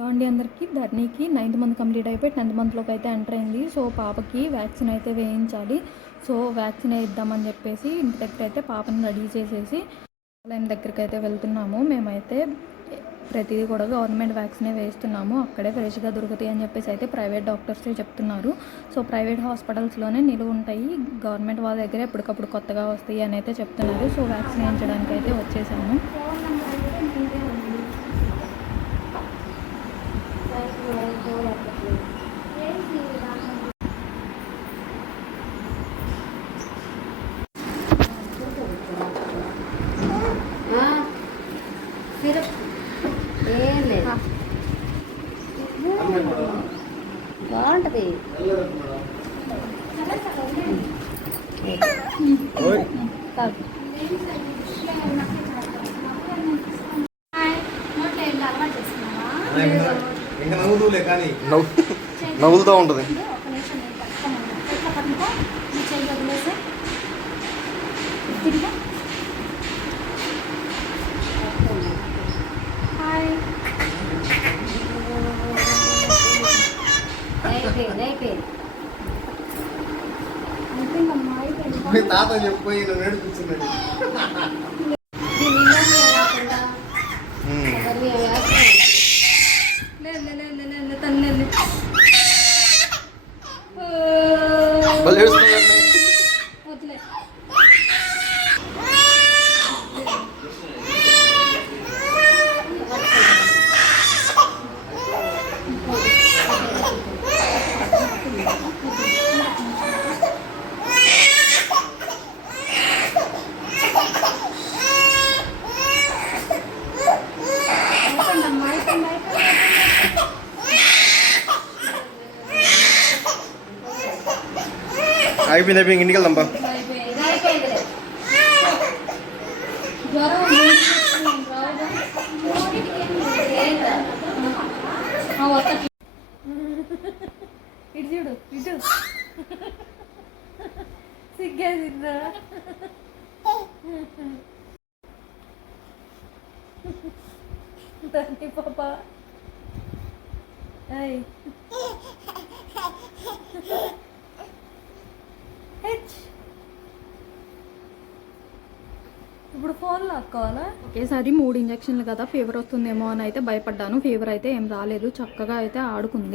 Hello అండి అందరికీ. ధర్నీకి 9th month complete అయిపోయి 10th మంత్లోకి అయితే ఎంటర్ అయింది. సో పాపకి వ్యాక్సిన్ అయితే వేయించాలి. సో వ్యాక్సిన్ వేయిద్దామని చెప్పేసి ఇంటి దగ్గర అయితే పాపని రెడీ చేసేసి లైన్ దగ్గరికి అయితే వెళ్తున్నాము. మేమైతే ప్రతిదీ కూడా గవర్నమెంట్ వ్యాక్సినే వేస్తున్నాము. అక్కడే ఫ్రెష్గా దొరుకుతాయి అని చెప్పేసి అయితే ప్రైవేట్ డాక్టర్సే చెప్తున్నారు. సో ప్రైవేట్ హాస్పిటల్స్లోనే నిలువ ఉంటాయి, గవర్నమెంట్ వాళ్ళ దగ్గర ఎప్పటికప్పుడు కొత్తగా వస్తాయి అని అయితే చెప్తున్నారు. సో వ్యాక్సిన్ వేయించడానికి అయితే వచ్చేసాము. బాగుంటది. నవ్వులుతూ ఉంటుంది. తాత చెప్పిపోయి నేడు కూర్చున్నాడు. అయిపోయింది ఇంటికి వెళ్దాం బా. ఇటు చూడు, ఇటు సిగ్గేసిందా? తండ్రి పాప ఇప్పుడు ఫోన్ లాక్కోవాలా? ఒకేసారి 3 ఇంజక్షన్లు కదా, ఫీవర్ వస్తుందేమో అని అయితే భయపడ్డాను. ఫీవర్ అయితే ఏం రాలేదు, చక్కగా అయితే ఆడుకుంది.